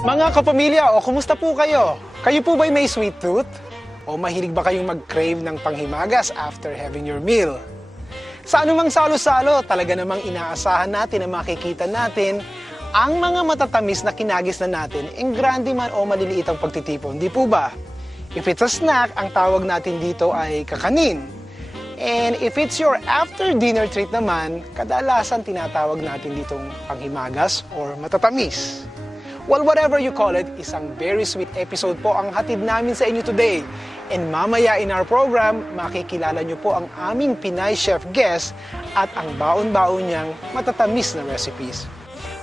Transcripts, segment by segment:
Mga kapamilya, o kumusta po kayo? Kayo po ba'y may sweet tooth? O mahilig ba kayong mag-crave ng panghimagas after having your meal? Sa anumang salo-salo, talaga namang inaasahan natin na makikita natin ang mga matatamis na kinagis na natin, grande man o maliliit ang pagtitipon, di po ba? If it's a snack, ang tawag natin dito ay kakanin. And if it's your after-dinner treat naman, kadalasan tinatawag natin ditong panghimagas or matatamis. Well, whatever you call it, isang very sweet episode po ang hatid namin sa inyo today. And mamaya in our program, makikilala nyo po ang aming Pinay chef guest at ang baon-baon niyang matatamis na recipes.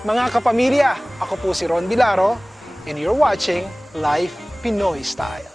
Mga kapamilya, ako po si Ron Bilaro, and you're watching Life Pinoy Style.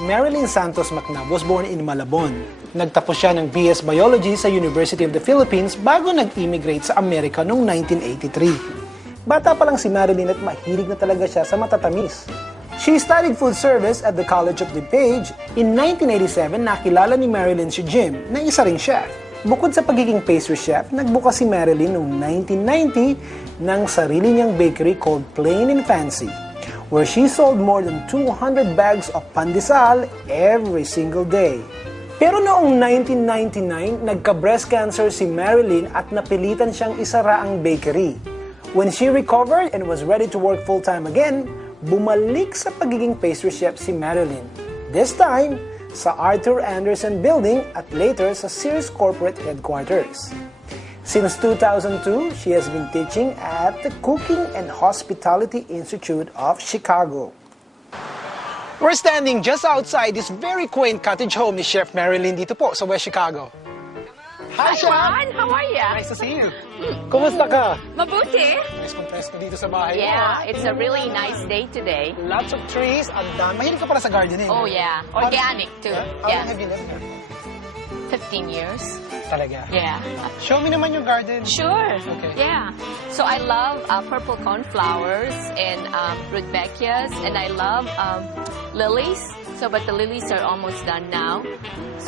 Marilyn Santos Macnab was born in Malabon. Nagtapos siya ng BS Biology sa University of the Philippines bago nag-immigrate sa Amerika noong 1983. Bata pa lang si Marilyn at mahilig na talaga siya sa matatamis. She studied food service at the College of DuPage. In 1987, nakilala ni Marilyn si Jim na isa ring chef. Bukod sa pagiging pastry chef, nagbukas si Marilyn noong 1990 ng sarili niyang bakery called Plain and Fancy, where she sold more than 200 bags of pandesal every single day. Pero noong 1999, nagka-breast cancer si Marilyn at napilitan siyang isara ang bakery. When she recovered and was ready to work full-time again, bumalik sa pagiging pastry chef si Marilyn. This time, sa Arthur Anderson Building at later sa Sears Corporate Headquarters. Since 2002, she has been teaching at the Cooking and Hospitality Institute of Chicago. We're standing just outside this very quaint cottage home ni Chef Marilyn dito po sa West Chicago. Hi, Chef! Ron, how are you? Nice to see you. Kumusta ka? Mabuti. Nice compressed ko dito sa bahay mo. Yeah, it's a really nice day today. Lots of trees. Mahilig ka pala sa gardening. Oh yeah, organic too. How long Yeah, have you lived here? 15 years. Talaga? Yeah. Show me naman yung garden. Sure. Okay. Yeah. So I love purple cornflowers and rudbeckias, and I love lilies. So, but the lilies are almost done now.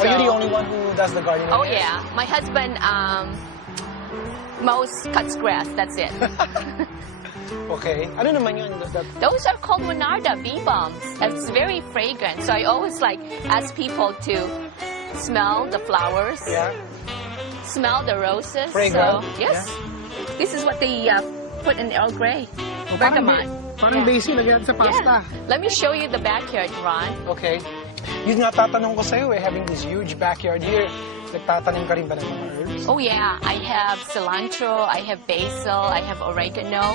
Are you the only one who does the gardening? Oh here? yeah. My husband mows, cuts grass. That's it. Okay. Ano naman yun? Those are called Monarda bee balms. It's very fragrant. So I always ask people to smell the flowers. Yeah. Smell the roses. Fragrant? So, yes. Yeah. This is what they put in Earl Grey. Oh, Bergamot. Parang basil lagyan sa pasta. Yeah. Let me show you the backyard, Ron. Okay. Yun nga tatanong ko sa'yo having this huge backyard here, nagtatanim ka rin ba ng mga herbs? Oh yeah, I have cilantro, I have basil, I have oregano.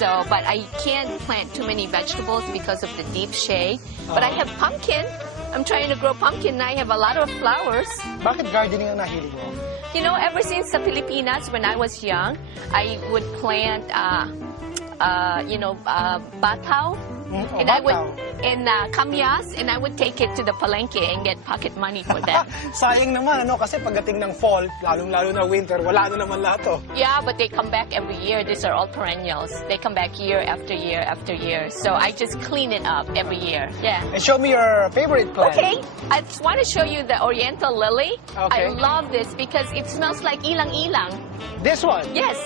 So, but I can't plant too many vegetables because of the deep shade. But I have pumpkin. I'm trying to grow pumpkin and I have a lot of flowers. Bakit gardening ang nahilig mo? You know, ever since the Pilipinas, when I was young, I would plant, bataw. And I would, and kamyas, and I would take it to the palengke and get pocket money for that. Sayang naman, ano? Kasi pagdating ng fall, lalong-lalo na winter, wala na naman lahat to. Yeah, but they come back every year. These are all perennials. They come back year after year after year. So I just clean it up every year. Yeah. And show me your favorite plant. Okay, I just want to show you the Oriental lily. Okay. I love this because it smells like ilang-ilang. This one? Yes.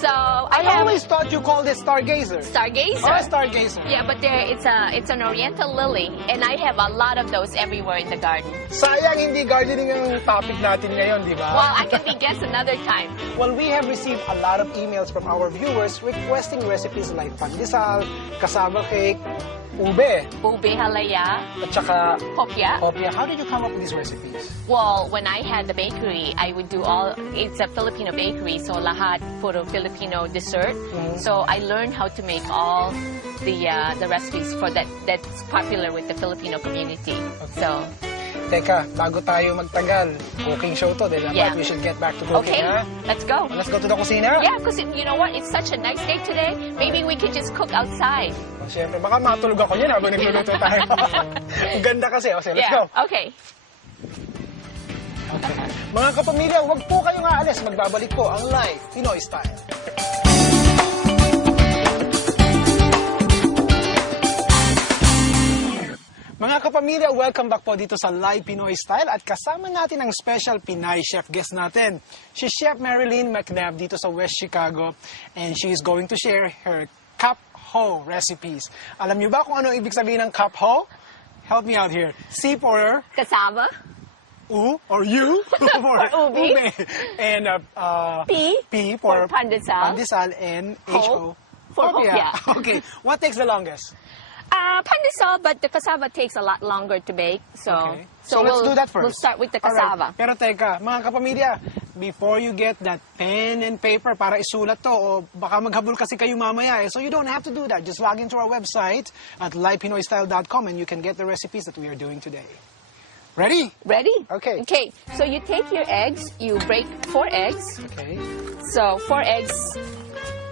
So I always thought you called it stargazer. Stargazer. Oh, stargazer. Yeah, but it's an Oriental lily, and I have a lot of those everywhere in the garden. Sayang hindi gardening ang topic natin ngayon, di ba? Well, I can be guest another time. Well, we have received a lot of emails from our viewers requesting recipes like pandesal, cassava cake, ube, Ube halaya, at saka hopya. hopya. How did you come up with these recipes? Well, when I had the bakery, I would do it's a Filipino bakery, so lahat puro Filipino dessert. So I learned how to make all the recipes for that's popular with the Filipino community. Okay. So, Teka, bago tayo magtagal, cooking show to, then Yeah. we should get back to cooking, okay, ha? let's go. Let's go to the kusina? Yeah, because you know what? It's such a nice day today. Maybe we could just cook outside. Oh, siyempre, baka matulog ako yan habang nagluluto tayo. Ang ganda kasi. Okay, let's Yeah, go. okay. Okay. Mga kapamilya, huwag po kayong aalis. Magbabalik po ang Live Pinoy Style. Mga kapamilya, welcome back po dito sa Live Pinoy Style at kasama natin ang special Pinay chef guest natin. Si Chef Marilyn McNabb dito sa West Chicago and she is going to share her cup ho recipes. Alam niyo ba kung ano ibig sabihin ng cup ho? Help me out here. C for Cassava. U or U for Ubi. And P for pandesal. Pandesal and H-O For hopia. Okay, what takes the longest? Pandesal, but the cassava takes a lot longer to bake. So, Okay. So let's do that first. We'll start with the Alright. cassava. Pero teka, mga kapamilya, before you get that pen and paper para isulat to, o baka maghabol kasi kayo mamaya so you don't have to do that. Just log into our website at livepinoystyle.com and you can get the recipes that we are doing today. Ready? Ready? Okay. Okay, so you take your eggs, you break 4 eggs. Okay. So 4 eggs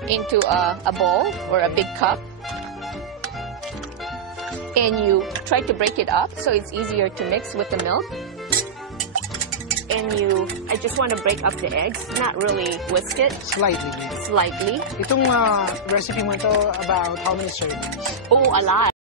into a bowl or a big cup. And you try to break it up so it's easier to mix with the milk. And I just want to break up the eggs, not really whisk it, Slightly, maybe. slightly. Itong recipe mo to about how many servings? Oh, a lot.